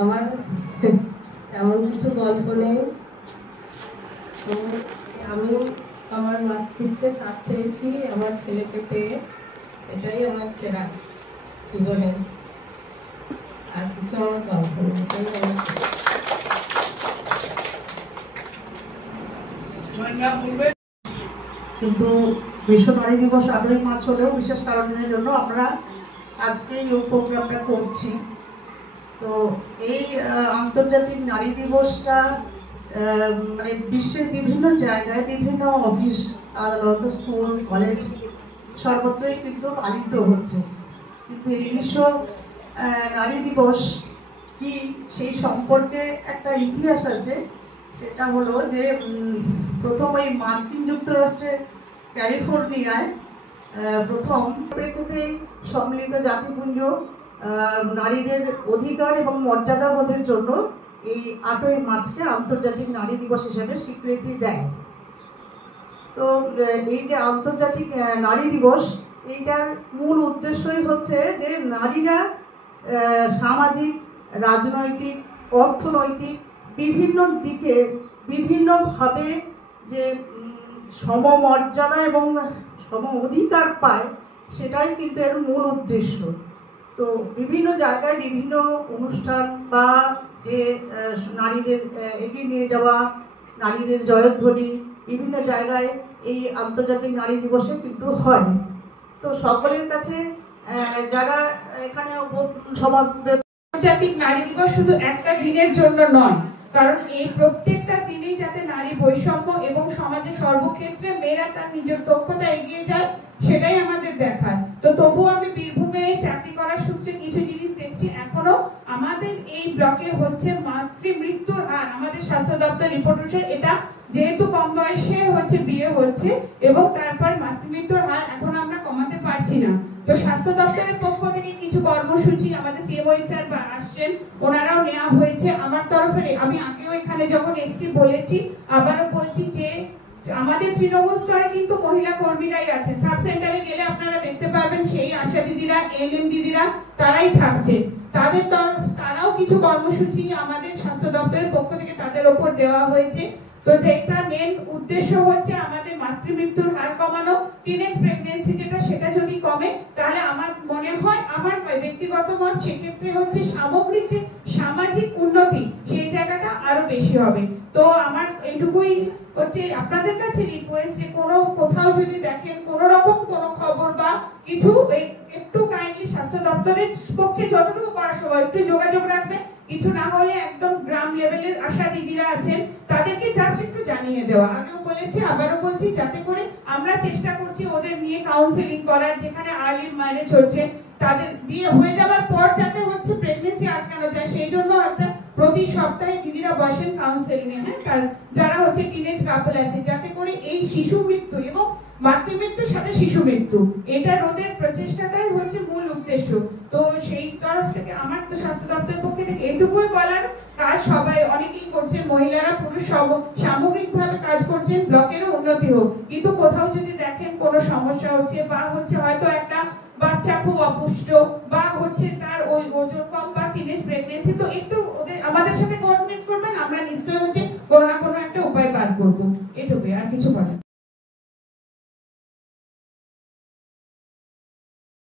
আমার এমন কিছু গল্প নেই। আমি আমার মাতৃত্বে সাথ পেয়েছি আমার ছেলেকে পেয়ে, এটাই আমার সেরা জীবনে। আর কিছু আমার গল্প নেই, এটাই আমার কিন্তু বিশ্ব নারী দিবস 8ই মার্চ হলেও বিশেষ কারণের জন্য আমরা আজকে এই প্রোগ্রামটা করছি। তো এই আন্তর্জাতিক নারী দিবসটা মানে বিশ্বের বিভিন্ন জায়গায় বিভিন্ন অফিস আদালত স্কুল কলেজ সর্বত্রই কিন্তু পালিত হচ্ছে। কিন্তু এই বিশ্ব নারী দিবস কি সেই সম্পর্কে একটা ইতিহাস আছে। সেটা হলো যে প্রথম এই মার্কিন যুক্তরাষ্ট্রের ক্যালিফোর্নিয়ায় প্রথম সম্মিলিত জাতিপুঞ্জ নারীদের অধিকার এবং মর্যাদা বোধের জন্য এই 8ই মার্চকে আন্তর্জাতিক নারী দিবস হিসেবে স্বীকৃতি দেয়। তো এই যে আন্তর্জাতিক নারী দিবস, এইটার মূল উদ্দেশ্যই হচ্ছে যে নারীরা সামাজিক, রাজনৈতিক, অর্থনৈতিক বিভিন্ন দিকে বিভিন্নভাবে যে সমমর্যাদা এবং সম অধিকার পায়, সেটাই কিন্তু এর মূল উদ্দেশ্য। তো বিভিন্ন জায়গায় বিভিন্ন অনুষ্ঠান বা যে নারীদের এগিয়ে নিয়ে যাওয়া, নারীদের জয়ধ্বনি বিভিন্ন জায়গায় এই আন্তর্জাতিক নারী দিবসে কিন্তু হয়। তো সকলের কাছে যারা এখানে আন্তর্জাতিক নারী দিবস শুধু একটা দিনের জন্য নয়, কারণ এই প্রত্যেকটা দিনেই যাতে নারী বৈষম্য এবং সমাজের সর্বক্ষেত্রে মেয়েরা তার নিজের দক্ষতা এগিয়ে যায়, সেটাই আমাদের দেখার। তো তবুও আমি বীরভূমে চাকরি করার সূত্রে কিছু জিনিস দেখছি। এখনো আমাদের এই ব্লকে হচ্ছে মাতৃমৃত্যুর হার, আমাদের স্বাস্থ্য দপ্তর রিপোর্ট অনুসারে এটা যেহেতু কম বয়সে হচ্ছে বিয়ে হচ্ছে এবং তারপর মাতৃমৃত্যুর হার এখন আমরা কমাতে পারছি না। তো স্বাস্থ্য দপ্তরের পক্ষ থেকে কিছু কর্মসূচি আমাদের সিএমও স্যার আসছেন, ওনারাও নেওয়া হয়েছে। আমার তরফে আমি আগেও এখানে যখন এসছি বলেছি, আবারও বলছি যে আমাদের তৃণমূল স্তরে কিন্তু মহিলা কর্মীরাই আছে। সাব সেন্টারে গেলে আপনারা দেখতে পাবেন সেই আশা দিদিরা, এলএম দিদিরা তারাই থাকছে। তারাও কিছু কর্মসূচি আমাদের স্বাস্থ্য দপ্তরের পক্ষ থেকে তাদের ওপর দেওয়া হয়েছে। তো যেটা মেন উদ্দেশ্য হচ্ছে আমাদের মাতৃমৃত্যুর হার কমানো, টিনেজ প্রেগন্যান্সি যেটা সেটা যদি কমে, তাহলে আমার মনে হয়, আমার ব্যক্তিগত মত, সেক্ষেত্রে হচ্ছে সামগ্রিক যে সামাজিক উন্নতি সেই জায়গাটা আরো বেশি হবে। তো আমার এইটুকুই হচ্ছে আপনাদের কাছে রিকোয়েস্ট যে কোথাও যদি দেখেন কোনো রকম কোনো খবর বা কিছু, একটু কাইন্ডলি স্বাস্থ্য দপ্তরের পক্ষে যতটুকু করার সময় একটু যোগাযোগ রাখবেন। কিছু না হলে একদম গ্রাম লেভেলের আশা দিদিরা আছেন, তাদেরকে জাস্ট একটু জানিয়ে দেওয়া। আগেও বলেছি, আবারও বলছি, যাতে করে আমরা চেষ্টা করছি ওদের নিয়ে কাউন্সেলিং করার, যেখানে আর্লি ম্যারেজ হচ্ছে তাদের বিয়ে হয়ে যাওয়ার পর যাতে হচ্ছে প্রেগন্যান্সি আটকানো যায়, সেই জন্য একটা প্রতি সপ্তাহে দিদিরা বসেন কাউন্সেলিং এ, হ্যাঁ, যারা হচ্ছে টিনেজ কাপল আছে, যাতে করে এই শিশু মৃত্যু এবং মাতৃমৃত্যুর সাথে শিশু মৃত্যু এটা রোধের প্রচেষ্টাটাই হচ্ছে মূল উদ্দেশ্য। তো সেই তরফ থেকে আমার তো স্বাস্থ্য দপ্তরের পক্ষ থেকে এটুকুই বলার, কাজ সবাই অনেকেই করছেন, মহিলারা পুরুষ সামগ্রিকভাবে কাজ করছেন, ব্লকেরও উন্নতি হোক। কিন্তু কোথাও যদি দেখেন কোনো সমস্যা হচ্ছে বা হচ্ছে হয়তো একটা বাচ্চা খুব অপুষ্ট বা হচ্ছে তার ওই ওজন কম বা টিনেজ প্রেগন্যান্সি, তো একটু আমাদের সাথে কোঅর্ডিনেট করবেন, আমরা নিশ্চয়ই হচ্ছে কোনো না কোনো একটা উপায় বার করবো। এটুকুই, আর কিছু বলার